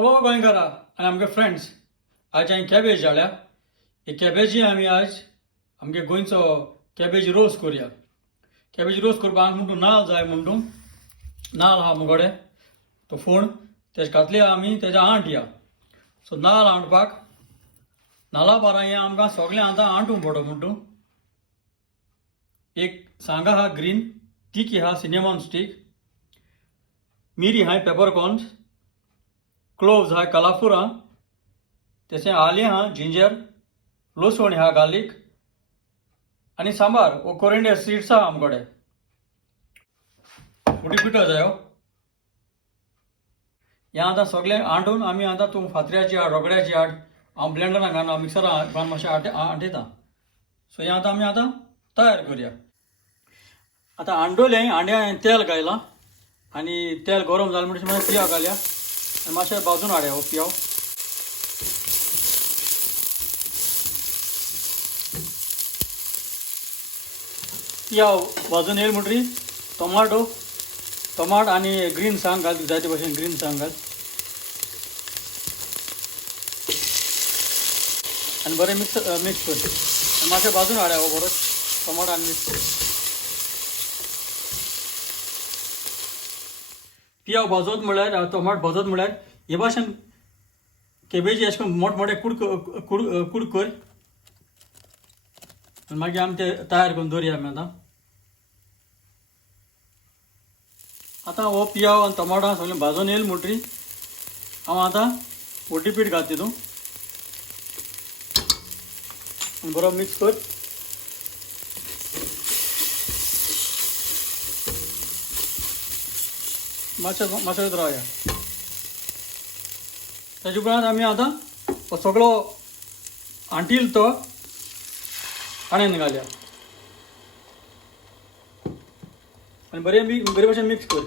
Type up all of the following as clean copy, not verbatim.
हॅलो गोंयकारा आनी आमगे फ्रेंड्स, आज हांवें कॅबेज हाडल्या. हे कॅबेजी आमी आज आमगे गोंयचो कॅबेज रोस करुया. कॅबेज रोस करपाक म्हणून नाल्ल जाय म्हणून नाल्ल आहा मुगोडे तो फोण तेजे घातले आमी तेजा आंट या. सो नाल्ल हांडपाक नाल्ला बारा हें आमकां सगळें आतां आंटूंक पडो म्हणून एक सांगा आहा ग्रीन, तिकी आहा सिनेमॉन स्टीक, मिरी आहाय पेपरकॉर्न्स, क्लोव्स आहाय कलाफूर आहा, तशें आलें आहा जिंजर, लसूण आहा गार्लीक आनी सांबार वो कोरिएंडर सीड्स आहा आमकोडे. उडी पिठो जायो. हें आतां सगळें आंटून आमी आतां तूं फातऱ्याची हाड रोगड्याची हाड हांव ब्लेंडरान घालून मिक्सरान घालून मातशें आंटयता. सो हें आतां आमी आतां तयार करुया. आतां आंडोलें आंड्या हांवें तेल घायलां आनी तेल गरम जालें म्हणटकीर मातशें पियाव घालया आनी मातशें भाजून हाडया हो पियाव. पियाव भाजून येयले म्हणटकीर टोमाट आनी ग्रीन सांग घाल, जायते भशेन ग्रीन सांग घाल आनी बरें मिक्स कर आनी मातशें भाजून हाडया हो बरो टोमाट आनी मिक्स. पियाव भाजत म्हळ्यार टोमाट भाजत म्हळ्यार हे भाशेन कॅबेजी अशें करून मोठमोठे कूड कर आनी मागीर आमी ते तयार करून दवरया आमी आतां हो पियाव आनी टोमाटां सगळें भाजून येयलें म्हणटकीर हांव आतां वड्डी पीठ घात तितून आनी बरो मिक्स कर. मातशें रावया. तेजे उपरांत आमी आतां हो सगळो आंटील तो आणेन घालया आनी बरे भशेन मिक्स कर.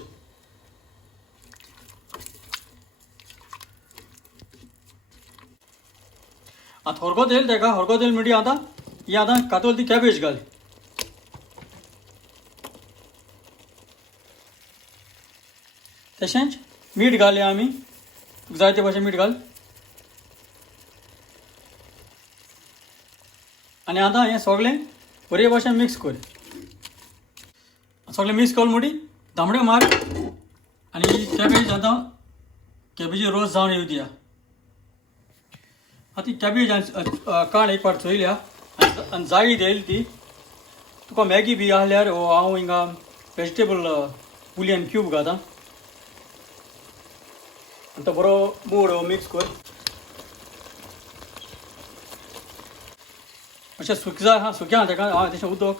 आतां हरकोत येयले तेका, हरकोत येयले म्हणटकीर आतां ही आतां कातोल ती कॅबेज घाल. तशेंच मीठ घालया आमी, जायते भशेन मीठ घाल आनी आतां हें सगळें बरे भशेन मिक्स कर. सगळें मिक्स केलें म्हणटकीर धामणे मार आनी कॅबेज आतां कॅबेजी रोस जावन येवं दिया. आतां ती कॅबेज काण एक पाट चोयल्या आनी जायत येयली ती. तुका मॅगी बी आहल्यार हांव हिंगा वेजिटेबल बुलियन क्यूब घातां आनी तो बरो मूड मिक्स कर. अशें सुक्या आहा तेका हांव तशें उदक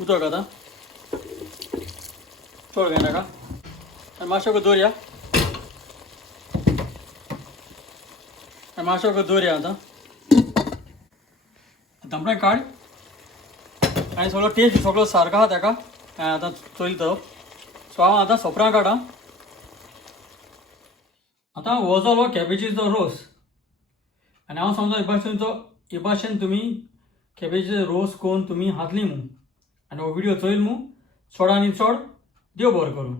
घातां चड घाय नाका आनी मातशें दवरया आनी मातशें दवरया. आतां धामणें काड आनी सगळो टेस्ट सगळो सारको आहा तेका आतां चोयलो तो. सो हांव आतां सोपरां काडा. आतां हो जालो कॅबेजीचो रोस आनी हांव समजा हे भाशेन तुमी कॅबेजीचो रोस करून तुमी हातली म्हूण आनी हो व्हिडिओ चोयल म्हूण चड आनी चड देव बरें करूं.